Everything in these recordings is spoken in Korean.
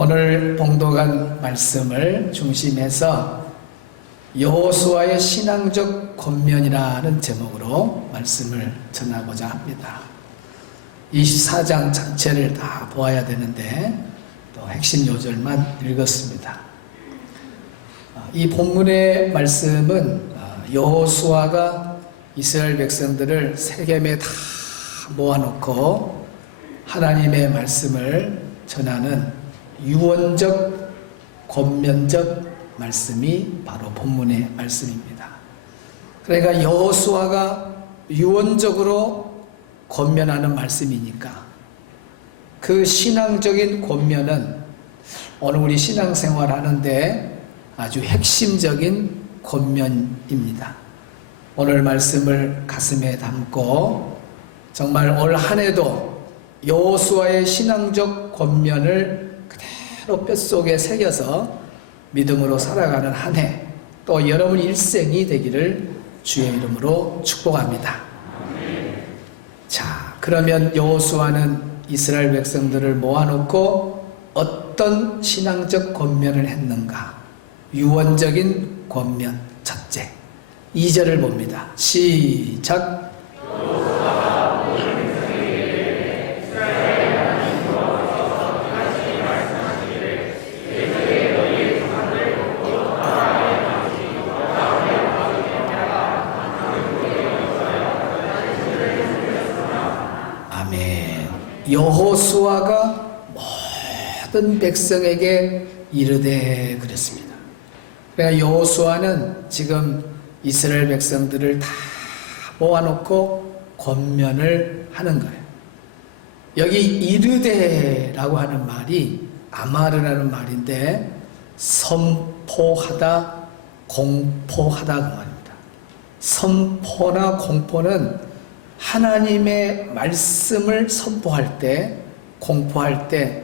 오늘 봉독한 말씀을 중심해서 여호수아의 신앙적 권면이라는 제목으로 말씀을 전하고자 합니다. 24장 전체를 다 보아야 되는데 또 핵심 요절만 읽었습니다. 이 본문의 말씀은 여호수아가 이스라엘 백성들을 세겜에 다 모아놓고 하나님의 말씀을 전하는 유언적, 권면적 말씀이 바로 본문의 말씀입니다. 그러니까 여호수아가 유언적으로 권면하는 말씀이니까 그 신앙적인 권면은 오늘 우리 신앙생활 하는데 아주 핵심적인 권면입니다. 오늘 말씀을 가슴에 담고 정말 올 한 해도 여호수아의 신앙적 권면을 그대로 뼛속에 새겨서 믿음으로 살아가는 한 해, 또 여러분 일생이 되기를 주의 이름으로 축복합니다. 자, 그러면 여호수아는 이스라엘 백성들을 모아놓고 어떤 신앙적 권면을 했는가? 유언적인 권면 첫째 2절을 봅니다. 시작. 아멘. 여호수아가 모든 백성에게 이르되 그랬습니다. 그러니까 여호수아는 지금 이스라엘 백성들을 다 모아놓고 권면을 하는 거예요. 여기 이르되라고 하는 말이 아마르라는 말인데 선포하다, 공포하다 그 말입니다. 선포나 공포는 하나님의 말씀을 선포할 때, 공포할 때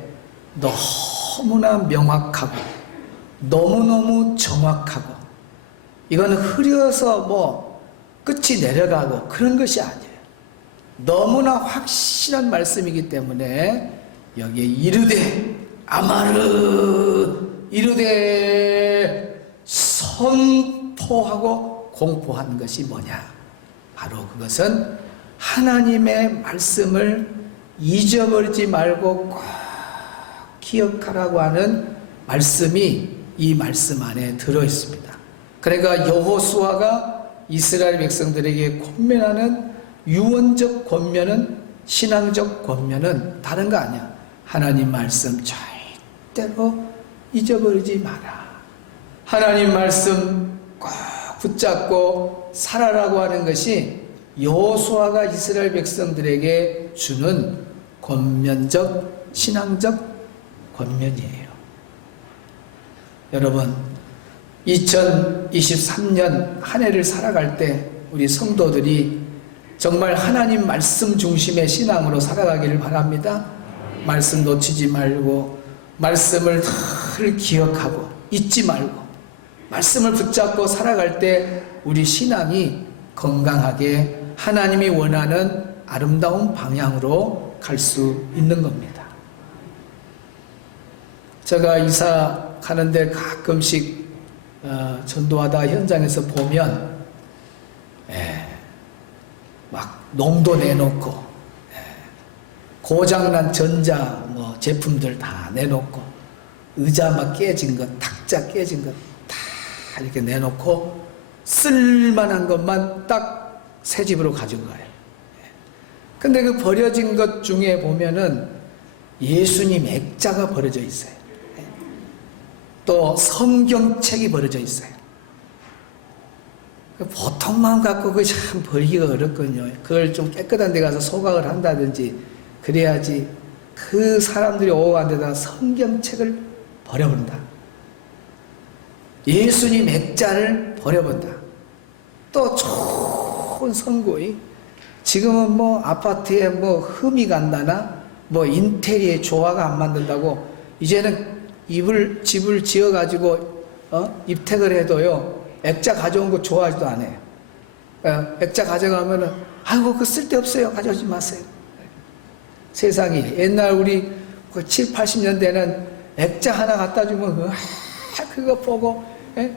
너무나 명확하고 너무너무 정확하고 이건 흐려서 끝이 내려가고 그런 것이 아니에요. 너무나 확실한 말씀이기 때문에 여기에 이르되 아마르 이르되 선포하고 공포한 것이 뭐냐? 바로 그것은 하나님의 말씀을 잊어버리지 말고 꼭 기억하라고 하는 말씀이 이 말씀 안에 들어있습니다. 그러니까 여호수아가 이스라엘 백성들에게 권면하는 유언적 권면은, 신앙적 권면은 다른 거 아니야. 하나님 말씀 절대로 잊어버리지 마라. 하나님 말씀 꼭 붙잡고 살아라고 하는 것이 여호수아가 이스라엘 백성들에게 주는 권면적, 신앙적 권면이에요. 여러분, 2023년 한 해를 살아갈 때 우리 성도들이 정말 하나님 말씀 중심의 신앙으로 살아가기를 바랍니다. 말씀 놓치지 말고 말씀을 늘 기억하고 잊지 말고 말씀을 붙잡고 살아갈 때 우리 신앙이 건강하게 하나님이 원하는 아름다운 방향으로 갈 수 있는 겁니다. 제가 이사 가는데 가끔씩 전도하다 현장에서 보면 막 농도 내놓고 고장난 전자 제품들 다 내놓고 의자 막 깨진 것, 탁자 깨진 것 다 이렇게 내놓고 쓸만한 것만 딱 새 집으로 가지고 가요. 근데 그 버려진 것 중에 보면은 예수님 액자가 버려져 있어요. 또 성경책이 버려져 있어요. 보통만 갖고 그 참 버리기가 어렵거든요. 그걸 좀 깨끗한 데 가서 소각을 한다든지 그래야지. 그 사람들이 오고 간 데다가 성경책을 버려본다. 예수님 액자를 버려본다. 또 좋은 선구이 지금은 아파트에 흠이 간다나 인테리어에 조화가 안 만든다고 이제는 집을 지어가지고 입택을 해도요 액자 가져온 거 좋아하지도 않아요. 액자 가져가면은 아이고 그거 쓸데없어요. 가져오지 마세요. 세상이 옛날 우리 7, 80년대는 액자 하나 갖다 주면 그거 보고, 예?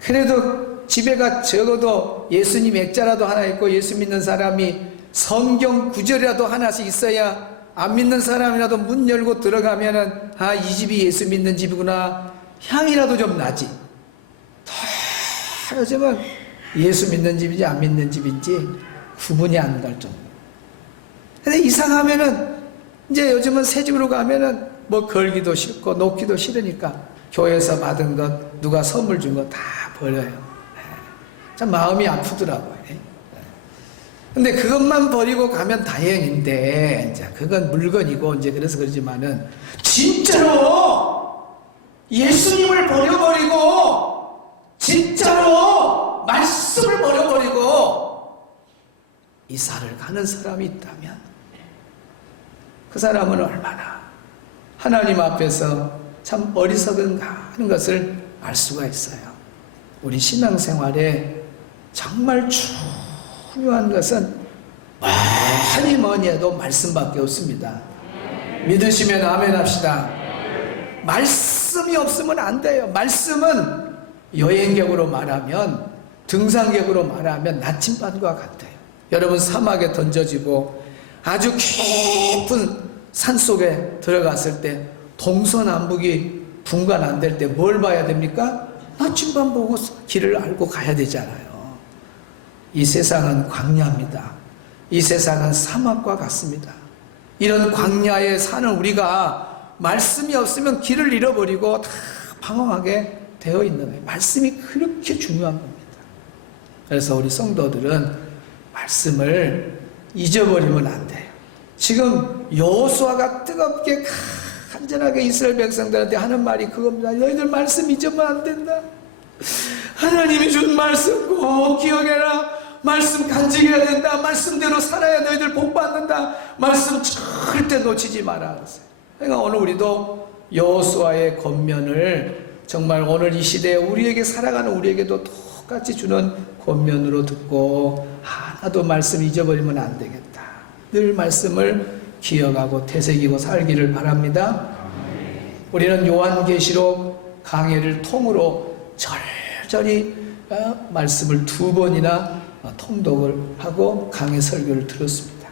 그래도 집에가 적어도 예수님 액자라도 하나 있고 예수 믿는 사람이 성경 구절이라도 하나씩 있어야 안 믿는 사람이라도 문 열고 들어가면은 이 집이 예수 믿는 집이구나 향이라도 좀 나지. 다 요즘은 예수 믿는 집인지 안 믿는 집인지 구분이 안 갈 정도. 근데 이상하면은 이제 요즘은 새 집으로 가면은 뭐 걸기도 싫고 놓기도 싫으니까 교회에서 받은 것 누가 선물 준 거 다 버려요. 참 마음이 아프더라고요. 근데 그것만 버리고 가면 다행인데, 이제 그건 물건이고, 이제 그래서 그러지만은, 진짜로 예수님을 버려버리고, 진짜로 말씀을 버려버리고, 이사를 가는 사람이 있다면, 그 사람은 얼마나 하나님 앞에서 참 어리석은가 하는 것을 알 수가 있어요. 우리 신앙생활에 정말 중요한 것은 뭐니 해도 말씀밖에 없습니다. 믿으시면 아멘 합시다. 말씀이 없으면 안 돼요. 말씀은 여행객으로 말하면, 등산객으로 말하면 나침반과 같아요. 여러분 사막에 던져지고 아주 깊은 산속에 들어갔을 때 동서남북이 분간 안 될 때 뭘 봐야 됩니까? 나침반 보고 길을 알고 가야 되잖아요. 이 세상은 광야입니다. 이 세상은 사막과 같습니다. 이런 광야에 사는 우리가 말씀이 없으면 길을 잃어버리고 다 방황하게 되어 있는 거예요. 말씀이 그렇게 중요한 겁니다. 그래서 우리 성도들은 말씀을 잊어버리면 안 돼요. 지금 여호수아가 뜨겁게 간절하게 이스라엘 백성들한테 하는 말이 그겁니다. 너희들 말씀 잊으면 안 된다. 하나님이 준 말씀 꼭 기억해라. 말씀 간직해야 된다. 말씀대로 살아야 너희들 복 받는다. 말씀 절대 놓치지 마라. 그러니까 오늘 우리도 여호수아의 권면을 정말 오늘 이 시대에 우리에게 살아가는 우리에게도 똑같이 주는 권면으로 듣고 하나도 말씀 잊어버리면 안 되겠다. 늘 말씀을 기억하고 되새기고 살기를 바랍니다. 우리는 요한계시록 강해를 통으로 절절히 말씀을 2번이나 통독을 하고 강해 설교를 들었습니다.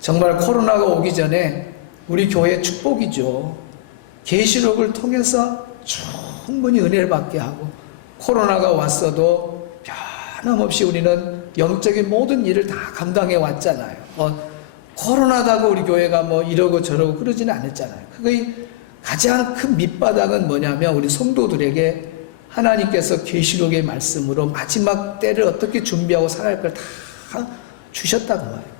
정말 코로나가 오기 전에 우리 교회의 축복이죠. 계시록을 통해서 충분히 은혜를 받게 하고, 코로나가 왔어도 변함없이 우리는 영적인 모든 일을 다 감당해 왔잖아요. 코로나다고 우리 교회가 뭐 이러고 저러고 그러지는 않았잖아요. 그게 가장 큰 밑바닥은 뭐냐면 우리 성도들에게 하나님께서 계시록의 말씀으로 마지막 때를 어떻게 준비하고 살아갈 걸 다 주셨다고 말이에요.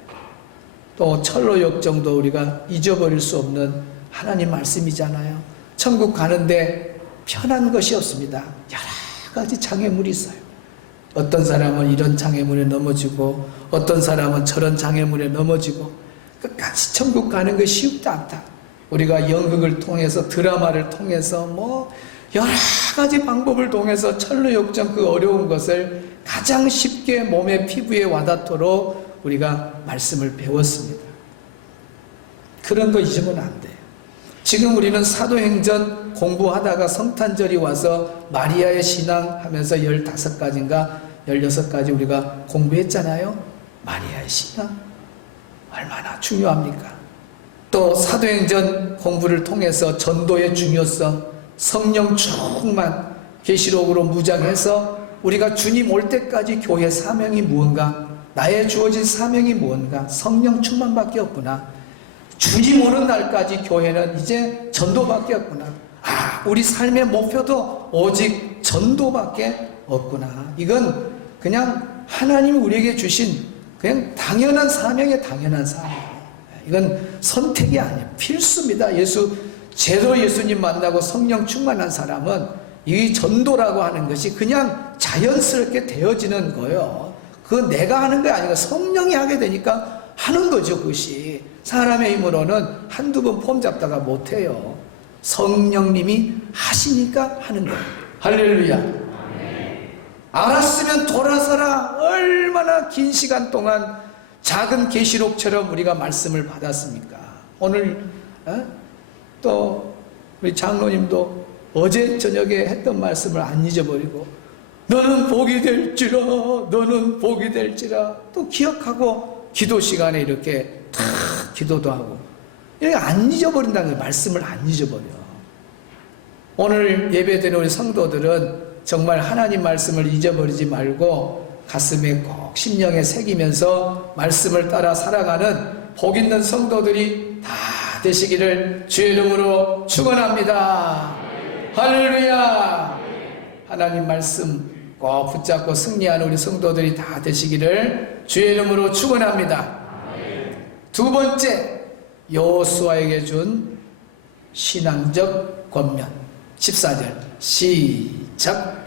또 철로 역정도 우리가 잊어버릴 수 없는 하나님 말씀이잖아요. 천국 가는데 편한 것이 없습니다. 여러 가지 장애물이 있어요. 어떤 사람은 이런 장애물에 넘어지고 어떤 사람은 저런 장애물에 넘어지고, 끝까지 천국 가는 것이 쉽지 않다. 우리가 연극을 통해서, 드라마를 통해서 뭐 여러 가지 방법을 통해서 철로 역정 그 어려운 것을 가장 쉽게 몸의 피부에 와닿도록 우리가 말씀을 배웠습니다. 그런 거 잊으면 안 돼요. 지금 우리는 사도행전 공부하다가 성탄절이 와서 마리아의 신앙 하면서 15가지인가 16가지 우리가 공부했잖아요. 마리아의 신앙 얼마나 중요합니까? 또 사도행전 공부를 통해서 전도의 중요성, 성령 충만, 계시록으로 무장해서 우리가 주님 올 때까지 교회 사명이 무언가, 나의 주어진 사명이 무언가, 성령 충만밖에 없구나. 주님 오는 날까지 교회는 이제 전도밖에 없구나. 우리 삶의 목표도 오직 전도밖에 없구나. 이건 그냥 하나님이 우리에게 주신 그냥 당연한 사명에 당연한 사명. 이건 선택이 아니에요. 필수입니다. 제대로 예수님 만나고 성령 충만한 사람은 이 전도라고 하는 것이 그냥 자연스럽게 되어지는 거예요. 그건 내가 하는 게 아니고 성령이 하게 되니까 하는 거죠. 그것이 사람의 힘으로는 한두 번 폼 잡다가 못해요. 성령님이 하시니까 하는 거예요. 할렐루야. 알았으면 돌아서라. 얼마나 긴 시간 동안 작은 계시록처럼 우리가 말씀을 받았습니까? 오늘 또 우리 장로님도 어제 저녁에 했던 말씀을 안 잊어버리고 너는 복이 될지라, 너는 복이 될지라 또 기억하고 기도 시간에 이렇게 탁 기도도 하고 이렇게 안 잊어버린다는 거예요. 말씀을 안 잊어버려. 오늘 예배드리는 우리 성도들은 정말 하나님 말씀을 잊어버리지 말고 가슴에 꼭 심령에 새기면서 말씀을 따라 살아가는 복 있는 성도들이 다 되시기를 주의 이름으로 축원합니다. 할렐루야. 하나님 말씀 꼭 붙잡고 승리하는 우리 성도들이 다 되시기를 주의 이름으로 축원합니다. 두 번째, 여호수아에게 준 신앙적 권면 14절 시작.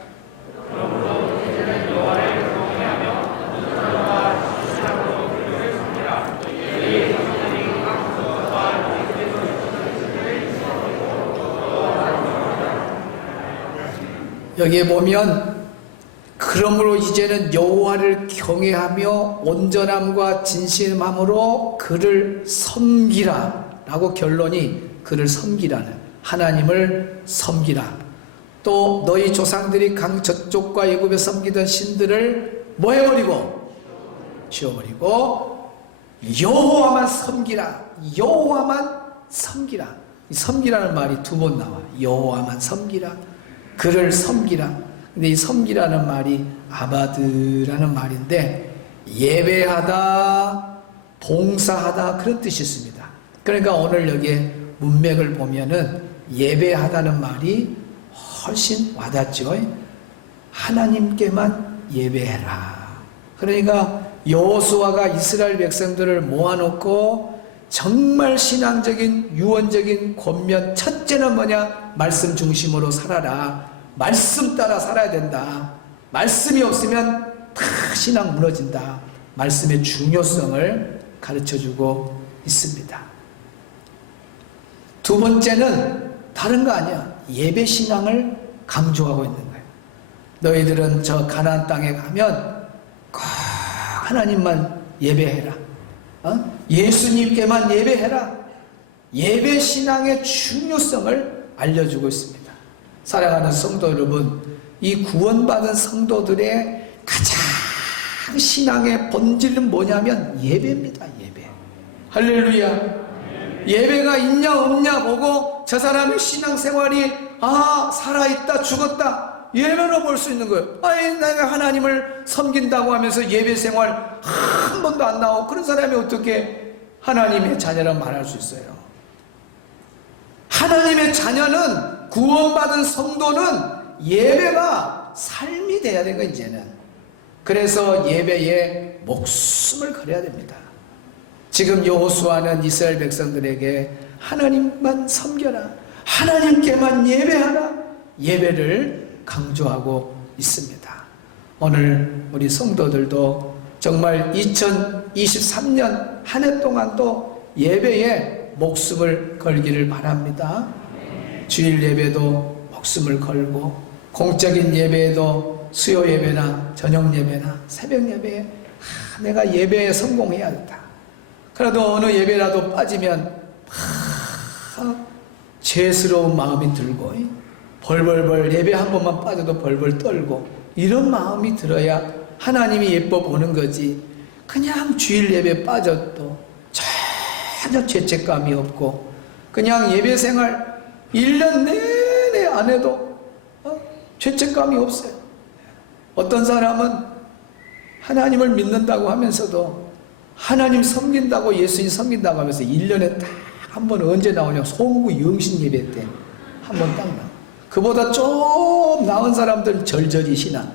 여기에 보면 그러므로 이제는 여호와를 경외하며 온전함과 진실함으로 그를 섬기라 라고 결론이 그를 섬기라는 하나님을 섬기라. 또 너희 조상들이 강 저쪽과 애굽에 섬기던 신들을 뭐 해버리고 지워버리고 여호와만 섬기라. 여호와만 섬기라. 이 섬기라는 말이 두 번 나와. 여호와만 섬기라, 그를 섬기라. 근데 이 섬기라는 말이 아바드라는 말인데 예배하다, 봉사하다 그런 뜻이 있습니다. 그러니까 오늘 여기에 문맥을 보면은 예배하다는 말이 훨씬 와닿죠. 하나님께만 예배해라. 그러니까 여호수아가 이스라엘 백성들을 모아놓고 정말 신앙적인 유언적인 권면, 첫째는 뭐냐? 말씀 중심으로 살아라. 말씀 따라 살아야 된다. 말씀이 없으면 다 신앙 무너진다. 말씀의 중요성을 가르쳐주고 있습니다. 두 번째는 다른 거 아니야. 예배 신앙을 강조하고 있는 거예요. 너희들은 저 가나안 땅에 가면 꼭 하나님만 예배해라. 예수님께만 예배해라. 예배 신앙의 중요성을 알려주고 있습니다. 사랑하는 성도 여러분, 이 구원받은 성도들의 가장 신앙의 본질은 뭐냐면 예배입니다. 예배. 할렐루야. 예배가 있냐 없냐 보고 저 사람의 신앙생활이 살아있다 죽었다 예배로 볼 수 있는 거예요. 내가 하나님을 섬긴다고 하면서 예배생활 한 번도 안 나오고 그런 사람이 어떻게 하나님의 자녀라고 말할 수 있어요? 하나님의 자녀는, 구원받은 성도는 예배가 삶이 돼야 되는 거예요. 이제는. 그래서 예배에 목숨을 걸어야 됩니다. 지금 여호수아는 이스라엘 백성들에게 하나님만 섬겨라, 하나님께만 예배하라, 예배를 강조하고 있습니다. 오늘 우리 성도들도 정말 2023년 한 해 동안도 예배에 목숨을 걸기를 바랍니다. 주일 예배도 목숨을 걸고 공적인 예배에도 수요 예배나 저녁 예배나 새벽 예배에 내가 예배에 성공해야겠다. 그래도 어느 예배라도 빠지면 죄스러운 마음이 들고 벌벌벌 예배 한 번만 빠져도 벌벌 떨고 이런 마음이 들어야 하나님이 예뻐 보는 거지. 그냥 주일 예배 빠져도 전혀 죄책감이 없고 그냥 예배 생활 1년 내내 안 해도 죄책감이 없어요. 어떤 사람은 하나님을 믿는다고 하면서도 하나님 섬긴다고, 예수님 섬긴다고 하면서 1년에 딱 한 번 언제 나오냐? 송구 영신 예배 때 한 번 딱 나와. 그보다 좀 나은 사람들은 절절히 신앙,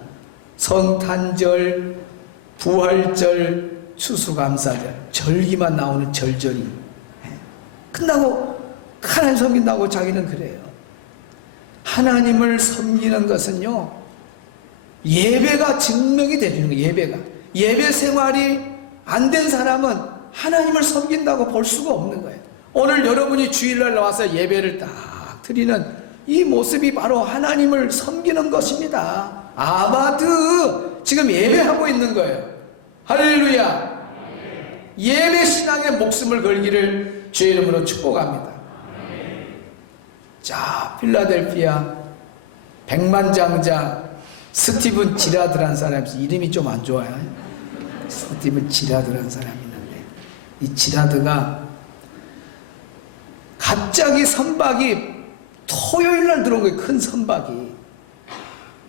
성탄절, 부활절, 추수감사절, 절기만 나오는 절절히 끝나고 하나님 섬긴다고 자기는 그래요. 하나님을 섬기는 것은요, 예배가 증명이 되는 거예요. 예배가. 예배 생활이 안 된 사람은 하나님을 섬긴다고 볼 수가 없는 거예요. 오늘 여러분이 주일날 나와서 예배를 딱 드리는 이 모습이 바로 하나님을 섬기는 것입니다. 아바드, 지금 예배하고 있는 거예요. 할렐루야. 예배 신앙에 목숨을 걸기를 주의 이름으로 축복합니다. 자, 필라델피아 백만장자 스티븐 지라드라는 사람이 이름이 좀 안 좋아요. 스티븐 지라드라는 사람이 있는데 이 지라드가 갑자기 선박이 토요일날 들어온 거예요. 큰 선박이.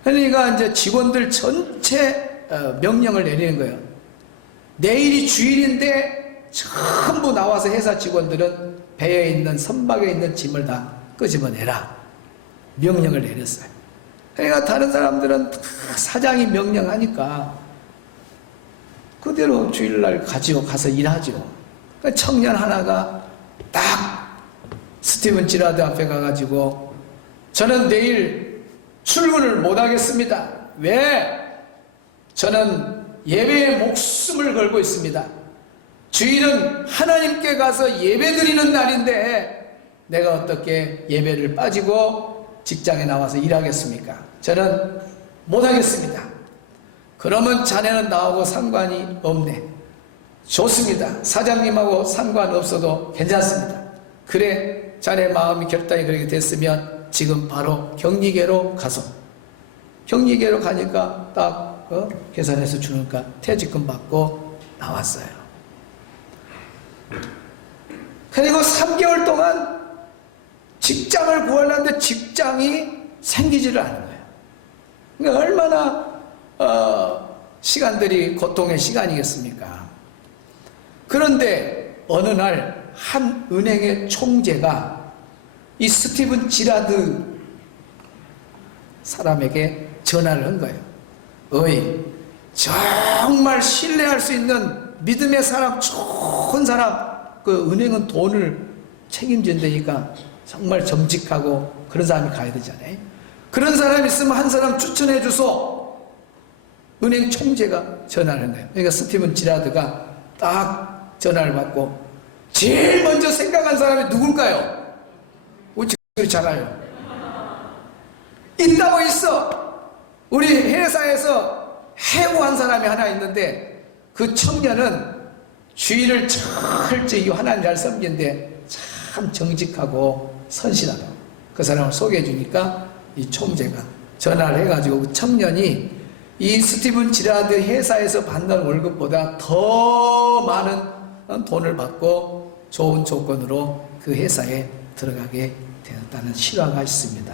그러니까 이제 직원들 전체 명령을 내리는 거예요. 내일이 주일인데 전부 나와서 회사 직원들은 배에 있는 선박에 있는 짐을 다 끄집어내라. 명령을 내렸어요. 그러니까 다른 사람들은 다 사장이 명령하니까 그대로 주일날 가지고 가서 일하죠. 그러니까 청년 하나가 딱 스티븐 지라드 앞에 가가지고 저는 내일 출근을 못하겠습니다. 왜? 저는 예배에 목숨을 걸고 있습니다. 주일은 하나님께 가서 예배드리는 날인데 내가 어떻게 예배를 빠지고 직장에 나와서 일하겠습니까? 저는 못하겠습니다. 그러면 자네는 나하고 상관이 없네. 좋습니다. 사장님하고 상관없어도 괜찮습니다. 그래, 자네 마음이 결단이 그렇게 됐으면 지금 바로 격리계로 가서 격리계로 가니까 딱 계산해서 주니까 퇴직금 받고 나왔어요. 그리고 3개월 동안 직장을 구하려는데 직장이 생기지를 않은 거예요. 그러니까 얼마나 시간들이 고통의 시간이겠습니까? 그런데 어느 날 한 은행의 총재가 이 스티븐 지라드 사람에게 전화를 한 거예요. 어이, 정말 신뢰할 수 있는 믿음의 사람, 좋은 사람, 그 은행은 돈을 책임진다니까 정말 정직하고 그런 사람이 가야 되잖아요. 그런 사람 있으면 한 사람 추천해 주소. 은행 총재가 전화를 한 거예요. 그러니까 스티븐 지라드가 딱 전화를 받고 제일 먼저 생각한 사람이 누굴까요? 우리 잘 알아요. 있다고 있어. 우리 회사에서 해고한 사람이 하나 있는데 그 청년은 주일을 철저히 하나님 잘 섬기는데 참 정직하고 선실하다. 그 사람을 소개해 주니까 이 총재가 전화를 해가지고 그 청년이 이 스티븐 지라드 회사에서 받는 월급보다 더 많은 돈을 받고 좋은 조건으로 그 회사에 들어가게 되었다는 실화가 있습니다.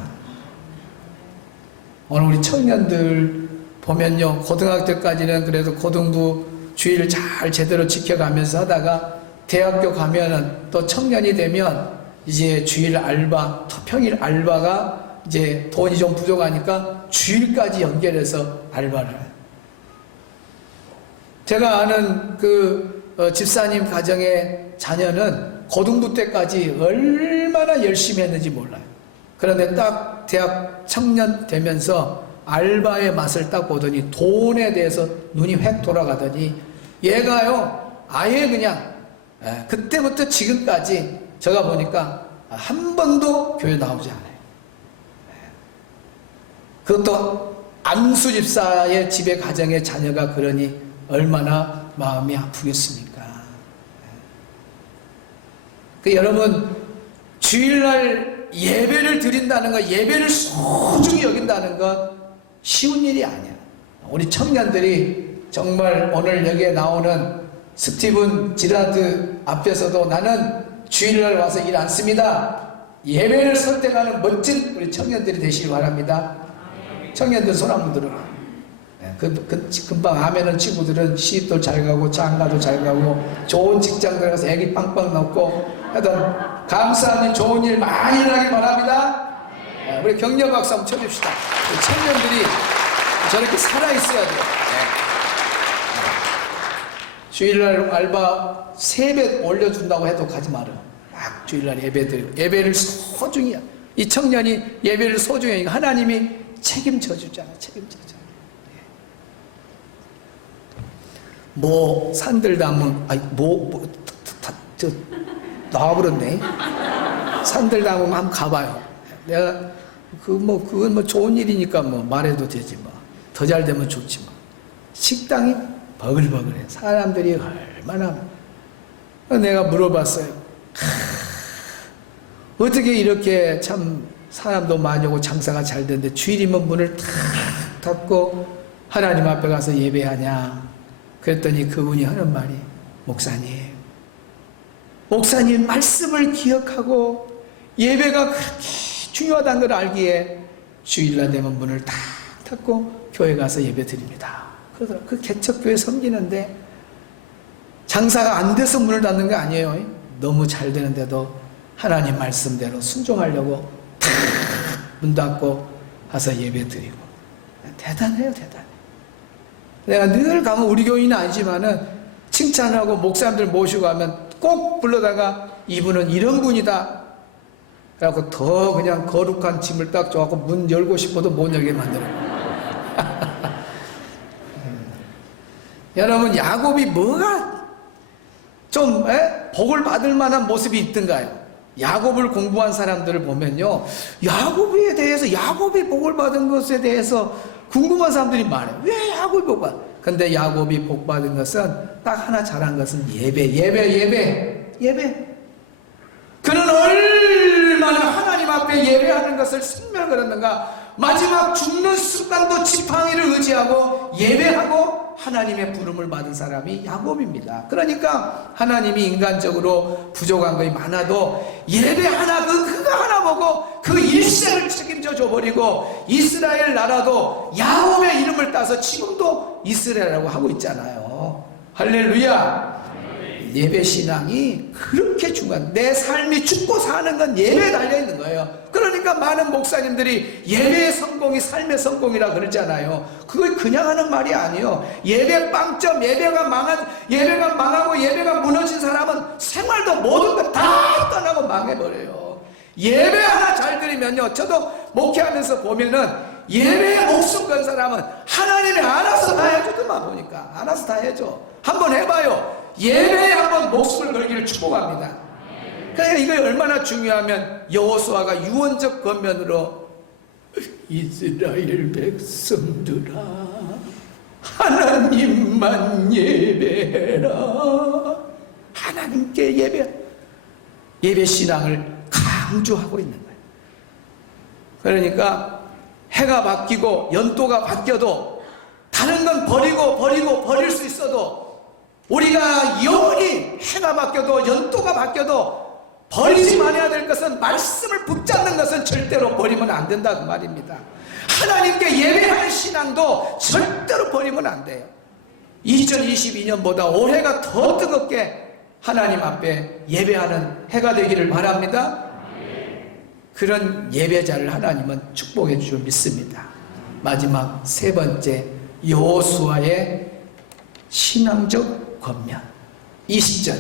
오늘 우리 청년들 보면요, 고등학교 때까지는 그래도 고등부 주의를 잘 제대로 지켜가면서 하다가 대학교 가면은 또 청년이 되면 이제 주일 알바, 평일 알바가 이제 돈이 좀 부족하니까 주일까지 연결해서 알바를 해요. 제가 아는 그 집사님 가정의 자녀는 고등부 때까지 얼마나 열심히 했는지 몰라요. 그런데 딱 대학 청년 되면서 알바의 맛을 딱 보더니 돈에 대해서 눈이 획 돌아가더니 얘가요 아예 그냥 그때부터 지금까지 제가 보니까 한 번도 교회 나오지 않아요. 그것도 안수 집사의 집에 가정의 자녀가 그러니 얼마나 마음이 아프겠습니까? 그 여러분 주일날 예배를 드린다는 것, 예배를 소중히 여긴다는 것 쉬운 일이 아니야. 우리 청년들이 정말 오늘 여기에 나오는 스티븐 지라드 앞에서도 나는 주일날 와서 일 안 씁니다. 예배를 선택하는 멋진 우리 청년들이 되시기 바랍니다. 청년들 손 한번 들어라. 금방 아멘은 친구들은 시집도 잘 가고 장가도 잘 가고 좋은 직장 들어가서 애기 빵빵 낳고 하여튼 감사하니 좋은 일 많이 일하기 바랍니다. 우리 격려 박수 한번 쳐줍시다. 청년들이 저렇게 살아있어야 돼요. 주일날 알바 3배 올려준다고 해도 가지 마라. 막 주일날 예배를 소중히 이 청년이 예배를 소중히 하니까 하나님이 책임져 주잖아. 책임져 줘. 뭐 산들나무 저 나와버렸네. 산들나무 한번 가봐요. 내가 그건 뭐 좋은 일이니까 뭐 말해도 되지 뭐. 더 잘 되면 좋지 뭐. 식당이 버글버글해. 사람들이 얼마나. 내가 물어봤어요. 어떻게 이렇게 참 사람도 많이 오고 장사가 잘 되는데 주일이면 문을 탁 닫고 하나님 앞에 가서 예배하냐? 그랬더니 그분이 하는 말이, 목사님 말씀을 기억하고 예배가 그렇게 중요하다는 걸 알기에 주일날 되면 문을 탁 닫고 교회 가서 예배 드립니다. 그러더라. 그 개척교회 섬기는데 장사가 안 돼서 문을 닫는 게 아니에요. 너무 잘 되는데도 하나님 말씀대로 순종하려고 탁 문 닫고 가서 예배 드리고. 대단해요, 대단해. 내가 늘 가면 우리 교인은 아니지만은 칭찬하고 목사님들 모시고 가면 꼭 불러다가 이분은 이런 분이다. 그래갖고 더 그냥 거룩한 짐을 딱 줘갖고 문 열고 싶어도 못 열게 만들어요. 여러분, 야곱이 뭐가 좀 복을 받을 만한 모습이 있던가요? 야곱을 공부한 사람들을 보면요, 야곱에 대해서, 야곱이 복을 받은 것에 대해서 궁금한 사람들이 많아요. 왜 야곱이 복 받아? 근데 야곱이 복 받은 것은 딱 하나 잘한 것은 예배. 그는 얼마나 하나님 앞에 예배하는 것을 생명을 걸었는가. 마지막 죽는 순간도 지팡이를 의지하고 예배하고 하나님의 부름을 받은 사람이 야곱입니다. 그러니까 하나님이 인간적으로 부족한 것이 많아도 예배 하나, 그거 하나 보고 그 일생을 책임져 줘버리고 이스라엘 나라도 야곱의 이름을 따서 지금도 이스라엘이라고 하고 있잖아요. 할렐루야. 예배 신앙이 그렇게 중요한, 내 삶이 죽고 사는 건 예배에 달려있는 거예요. 그러니까 많은 목사님들이 예배의 성공이 삶의 성공이라 그러잖아요. 그걸 그냥 하는 말이 아니에요. 예배 빵점, 예배가 망하고 예배가 무너진 사람은 생활도 모든 거 다 떠나고 망해버려요. 예배 하나 잘 드리면요, 저도 목회하면서 보면은 예배에 목숨 건 사람은 하나님이 알아서 다 해주더만, 보니까 알아서 다 해줘. 한번 해봐요. 예배에 한번 목숨을 걸기를 축복합니다. 그러니까 이게 얼마나 중요하면 여호수아가 유언적 권면으로 이스라엘 백성들아 하나님만 예배해라. 하나님께 예배 신앙을 강조하고 있는 거예요. 그러니까 해가 바뀌고 연도가 바뀌어도 다른 건 버릴 수 있어도 우리가 영원히 해가 바뀌어도 연도가 바뀌어도 버리지 말아야 될 것은, 말씀을 붙잡는 것은 절대로 버리면 안 된다, 그 말입니다. 하나님께 예배하는 신앙도 절대로 버리면 안 돼요. 2022년보다 올해가 더 뜨겁게 하나님 앞에 예배하는 해가 되기를 바랍니다. 그런 예배자를 하나님은 축복해 주실 믿습니다. 마지막 세 번째, 여호수아의 신앙적 권면. 20절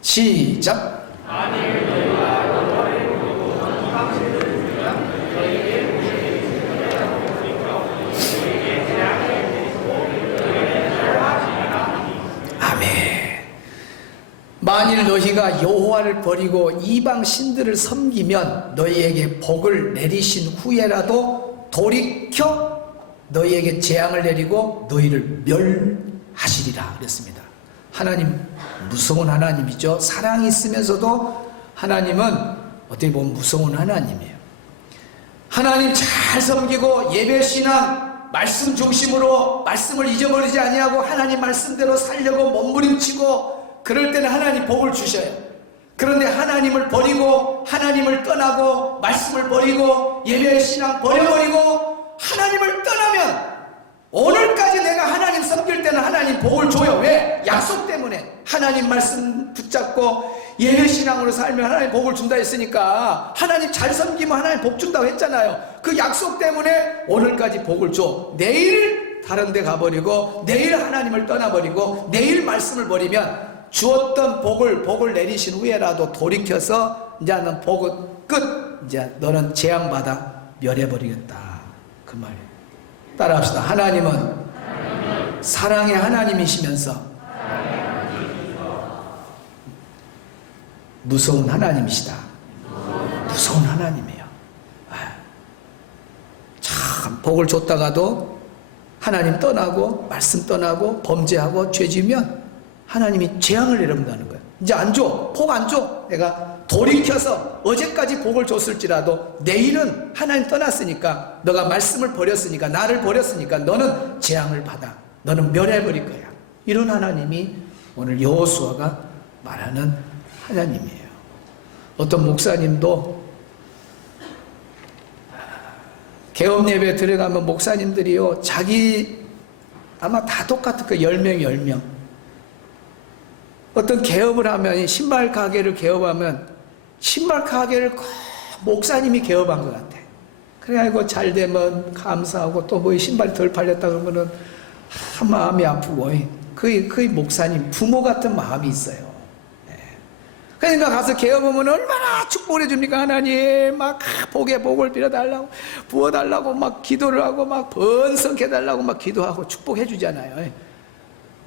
시작. 아멘. 만일 너희가 여호와를 버리고 이방 신들을 섬기면 너희에게 복을 내리신 후에라도 돌이켜 너희에게 재앙을 내리고 너희를 멸하시리라 그랬습니다. 하나님 무서운 하나님이죠. 사랑이 있으면서도 하나님은 어떻게 보면 무서운 하나님이에요. 하나님 잘 섬기고 예배신앙 말씀 중심으로 말씀을 잊어버리지 아니하고 하나님 말씀대로 살려고 몸부림치고 그럴 때는 하나님 복을 주셔요. 그런데 하나님을 버리고 하나님을 떠나고 말씀을 버리고 예배신앙 버려버리고 하나님을 떠나면 오늘까지 내가 하나님 섬길 때는 하나님 복을 줘요. 왜? 약속 때문에. 하나님 말씀 붙잡고 예배신앙으로 살면 하나님 복을 준다 했으니까, 하나님 잘 섬기면 하나님 복 준다고 했잖아요. 그 약속 때문에 오늘까지 복을 줘. 내일 다른 데 가버리고 내일 하나님을 떠나버리고 내일 말씀을 버리면 주었던 복을 내리신 후에라도 돌이켜서 이제 너는 복은 끝, 이제 너는 재앙받아 멸해버리겠다, 그 말이에요. 따라합시다. 하나님은 사랑의 하나님이시면서 무서운 하나님이시다. 무서운 하나님이에요. 참 복을 줬다가도 하나님 떠나고 말씀 떠나고 범죄하고 죄지면 하나님이 재앙을 내려온다는 거예요. 이제 안 줘. 복 안 줘. 내가 돌이켜서 어제까지 복을 줬을지라도 내일은 하나님 떠났으니까, 너가 말씀을 버렸으니까, 나를 버렸으니까 너는 재앙을 받아. 너는 멸해버릴 거야. 이런 하나님이 오늘 여호수아가 말하는 하나님이에요. 어떤 목사님도 개업 예배 들어가면 목사님들이요, 자기 아마 다 똑같을 거예요. 10명 10명. 어떤 개업을 하면, 신발 가게를 개업하면 신발 가게를 꼭 목사님이 개업한 것 같아. 그래가지고 잘 되면 감사하고, 또 뭐 신발이 덜 팔렸다 그러면은 마음이 아프고, 거의 목사님 부모 같은 마음이 있어요. 그러니까 가서 개업하면 얼마나 축복을 해줍니까? 하나님 막 복에 복을 빌어달라고, 부어달라고 막 기도를 하고, 막 번성해달라고 막 기도하고 축복해 주잖아요.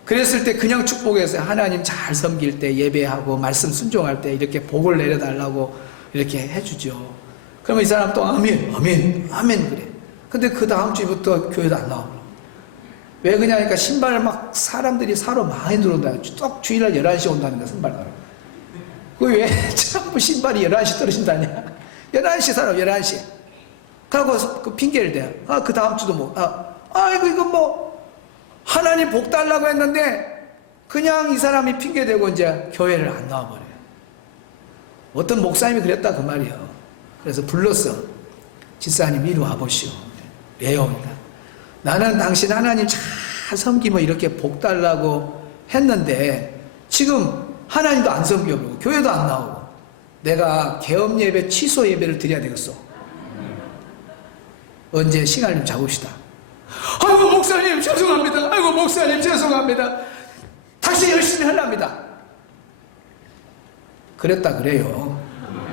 그랬을 때 그냥 축복해서 하나님 잘 섬길 때, 예배하고 말씀 순종할 때 이렇게 복을 내려달라고 이렇게 해주죠. 그러면 이 사람 또 아멘 아멘 아멘 그래. 근데 그 다음 주부터 교회도 안 나오고. 왜 그러냐니까 신발을 막 사람들이 사러 많이 들어온다. 딱 주일날 11시에 온다는 거야, 신발 사러. 그 왜 전부 신발이 11시 떨어진다냐? 11시 사람 11시. 그러고 그 핑계를 대요. 그 다음 주도 뭐, 이거 뭐, 하나님 복 달라고 했는데, 그냥 이 사람이 핑계대고 이제 교회를 안 나와버려요. 어떤 목사님이 그랬다, 그 말이에요. 그래서 불렀어. 집사님, 이리 와보시오. 왜요? 나는 당신 하나님 잘 섬기면 이렇게 복 달라고 했는데, 지금 하나님도 안 섬겨보고 교회도 안 나오고, 내가 개업 예배 취소 예배를 드려야 되겠어. 언제 시간을 좀 잡읍시다. 아이고 목사님 죄송합니다. 아이고 목사님 죄송합니다. 다시 열심히 하랍니다. 그랬다 그래요.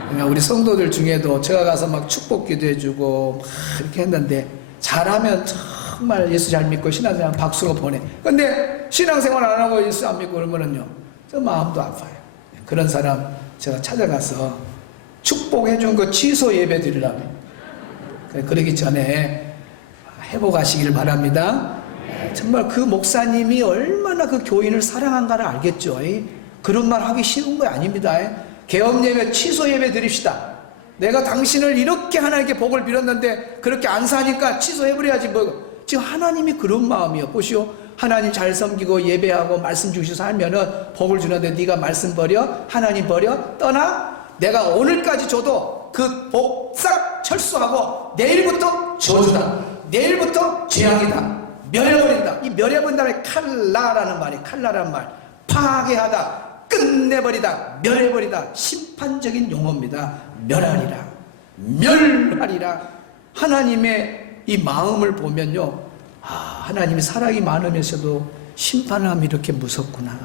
그러니까 우리 성도들 중에도 제가 가서 막 축복 기도해주고 막 이렇게 했는데, 잘하면 정말 예수 잘 믿고 신앙생활 박수로 보내. 근데 신앙생활 안 하고 예수 안 믿고 그러면은요, 저 마음도 아파요. 그런 사람 제가 찾아가서 축복해준 거 취소 예배 드리라고. 그러기 전에 회복하시기를 바랍니다. 정말 그 목사님이 얼마나 그 교인을 사랑한가를 알겠죠. 그런 말 하기 쉬운 거 아닙니다. 개업 예배 취소 예배 드립시다. 내가 당신을 이렇게 하나님께 복을 빌었는데 그렇게 안 사니까 취소해버려야지 뭐. 지금 하나님이 그런 마음이요. 보시오. 하나님 잘 섬기고 예배하고 말씀 주셔서 하면은 복을 주는데, 네가 말씀 버려? 하나님 버려? 떠나? 내가 오늘까지 줘도 그 복 싹 철수하고 내일부터 저주다. 내일부터 재앙이다. 멸해버린다. 이 멸해버린다는 칼라라는 말이, 칼라라는 말. 파괴하다. 끝내버리다. 멸해버리다. 심판적인 용어입니다. 멸하리라. 멸하리라. 하나님의 이 마음을 보면요, 하나님이 사랑이 많으면서도 심판을 하면 이렇게 무섭구나.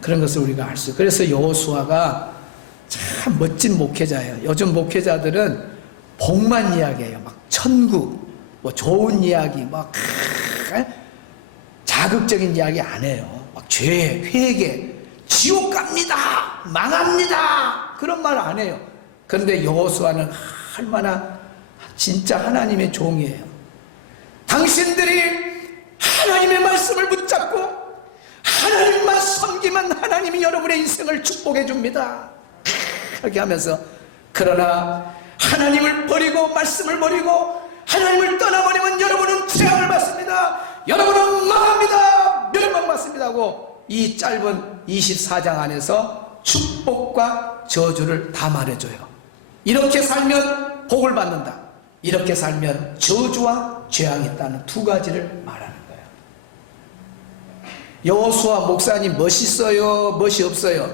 그런 것을 우리가 알 수 있어요. 그래서 여호수아가 참 멋진 목회자예요. 요즘 목회자들은 복만 이야기해요. 막 천국, 뭐 좋은 이야기, 막 자극적인 이야기 안 해요. 막 죄, 회개, 지옥 갑니다, 망합니다, 그런 말 안 해요. 그런데 여호수아는 얼마나 진짜 하나님의 종이에요. 당신들이 하나님의 말씀을 붙잡고 하나님만 섬기면 하나님이 여러분의 인생을 축복해 줍니다. 그렇게 하면서, 그러나 하나님을 버리고 말씀을 버리고 하나님을 떠나버리면 여러분은 재앙을 받습니다. 여러분은 망합니다. 멸망받습니다 하고 이 짧은 24장 안에서 축복과 저주를 다 말해줘요. 이렇게 살면 복을 받는다, 이렇게 살면 저주와 재앙이 있다는 두 가지를 말하는 거예요. 여호수아 목사님 멋있어요? 멋이 없어요?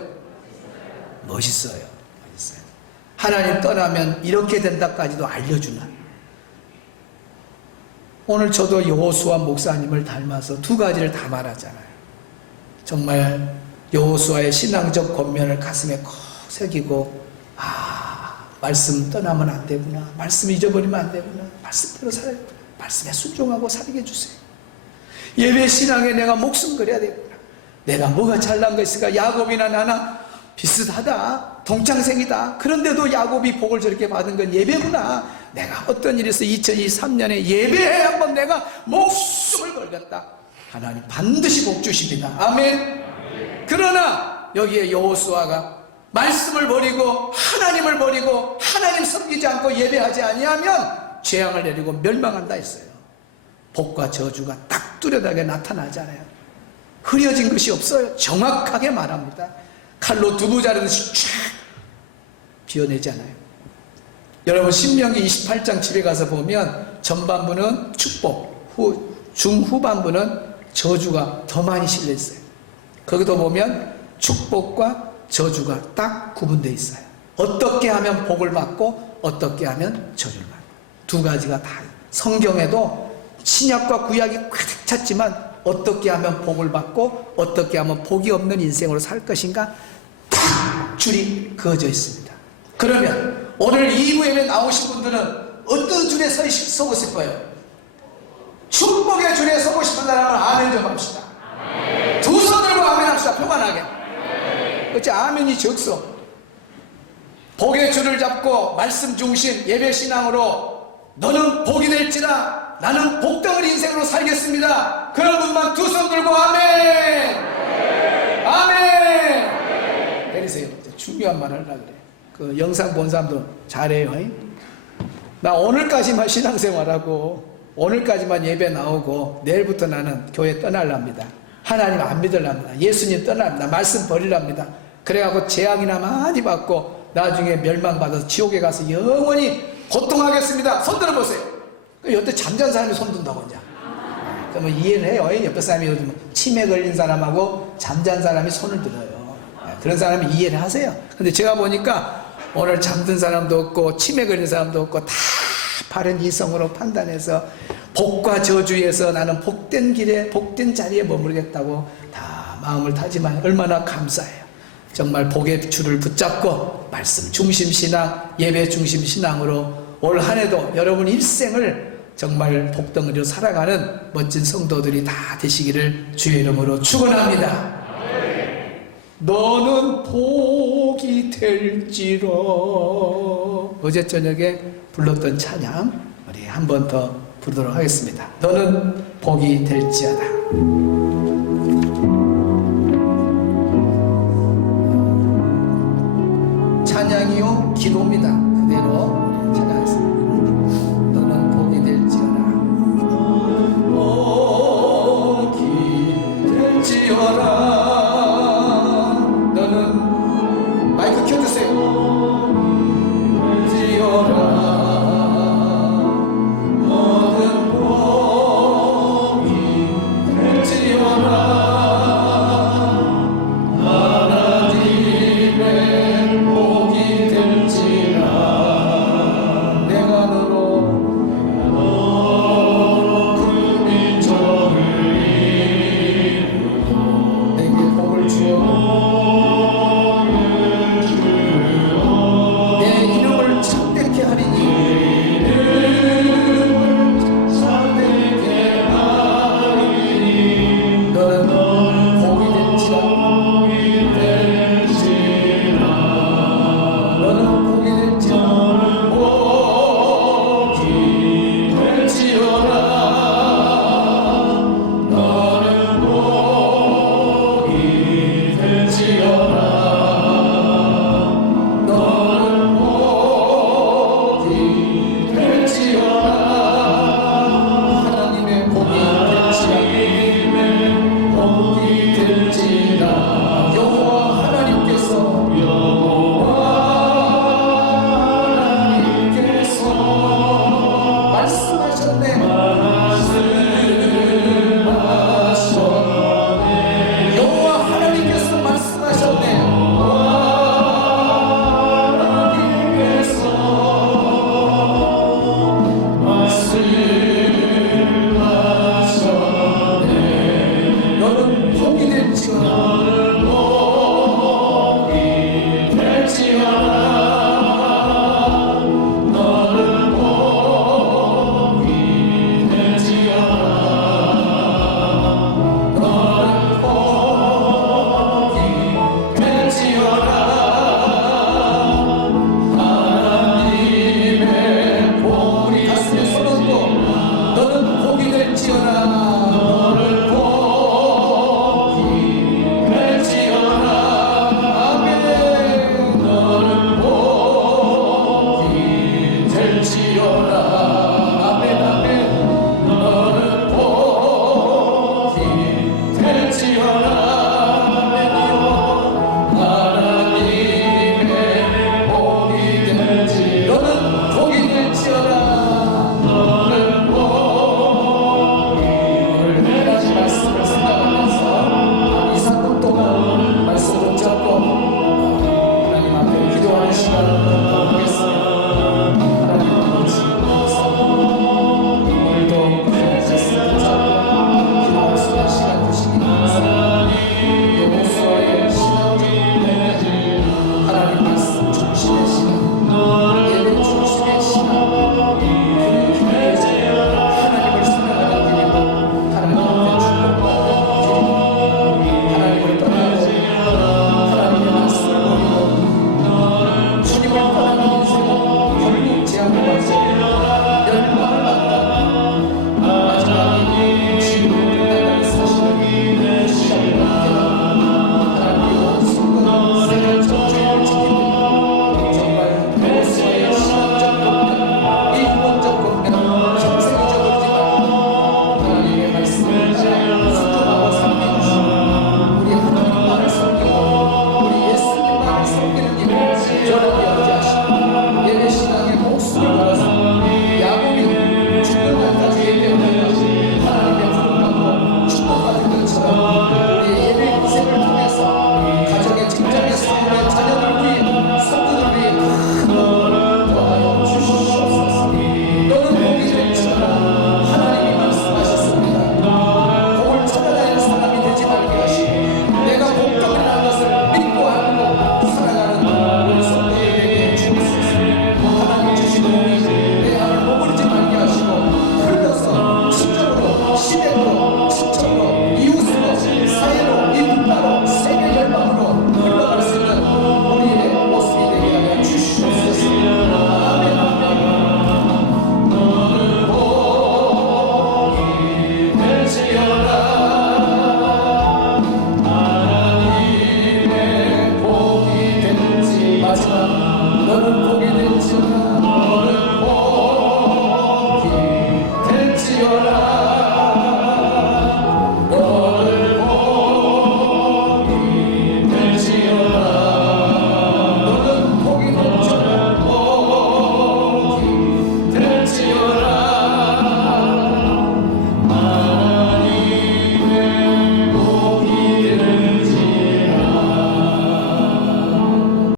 멋있어요. 하나님 떠나면 이렇게 된다까지도 알려주는. 오늘 저도 여호수아 목사님을 닮아서 두 가지를 다 말하잖아요. 정말 여호수아의 신앙적 권면을 가슴에 콕 새기고, 말씀 떠나면 안 되구나, 말씀 잊어버리면 안 되구나, 말씀대로 살아야, 말씀에 순종하고 살게 해주세요. 예배 신앙에 내가 목숨 걸어야 되구나. 내가 뭐가 잘난 거 있을까? 야곱이나 나나 비슷하다, 동창생이다. 그런데도 야곱이 복을 저렇게 받은 건 예배구나. 내가 어떤 일이 있어 2023년에 예배에 한번 내가 목숨을 걸겠다. 하나님 반드시 복 주십니다. 아멘. 그러나 여기에 여호수아가 말씀을 버리고 하나님을 버리고 하나님 섬기지 않고 예배하지 아니하면 재앙을 내리고 멸망한다 했어요. 복과 저주가 딱 뚜렷하게 나타나잖아요. 흐려진 것이 없어요. 정확하게 말합니다. 칼로 두부 자르듯이 쫙 비워내잖아요. 여러분 신명기 28장 집에 가서 보면 전반부는 축복, 중후반부는 저주가 더 많이 실려 있어요. 거기도 보면 축복과 저주가 딱 구분되어 있어요. 어떻게 하면 복을 받고 어떻게 하면 저주를 받고 두 가지가 다 성경에도 신약과 구약이 가득 찼지만 어떻게 하면 복을 받고 어떻게 하면 복이 없는 인생으로 살 것인가 딱 줄이 그어져 있습니다. 그러면 오늘 2부 예배 나오신 분들은 어떤 줄에 서고 싶을 거예요? 축복의 줄에 서고 싶은 사람은 아멘 좀 합시다. 두 손 들고 아멘 합시다. 평안하게. 그렇지 아멘이 적소. 복의 줄을 잡고 말씀 중심 예배 신앙으로 너는 복이 될지라 나는 복덩어리 인생으로 살겠습니다. 그런 분만 두 손 들고 아멘. 아멘. 내리세요. 중요한 말 하려고 그래. 그 영상 본 사람도 잘해요. 나 오늘까지만 신앙생활하고 오늘까지만 예배 나오고 내일부터 나는 교회 떠날랍니다. 하나님 안 믿으랍니다. 예수님 떠납니다. 말씀 버리랍니다. 그래갖고 재앙이나 많이 받고 나중에 멸망받아서 지옥에 가서 영원히 고통하겠습니다. 손 들어보세요. 여태 잠잔 사람이 손 든다고 이제. 그러면 이해를 해요. 옆에 사람이 요즘 치매 걸린 사람하고 잠잔 사람이 손을 들어요. 그런 사람이 이해를 하세요. 근데 제가 보니까 오늘 잠든 사람도 없고 치매 걸린 사람도 없고 다 바른 이성으로 판단해서 복과 저주에서 나는 복된 길에 복된 자리에 머물겠다고 다 마음을 타지만 얼마나 감사해요. 정말 복의 줄을 붙잡고 말씀 중심 신앙, 예배 중심 신앙으로 올 한 해도 여러분 일생을 정말 복덩어리로 살아가는 멋진 성도들이 다 되시기를 주의 이름으로 축원합니다. 너는 복이 될지라. 어제 저녁에 불렀던 찬양 우리 한 번 더 부르도록 하겠습니다. 너는 복이 될지어다. 찬양이요 기도입니다. 그대로 찬양했습니다. 너는 복이 될지어다. 복이 될지어다. 너는 마이크 켜주세요. 될지어다. 너는 복이 될지어다. 주시옵라.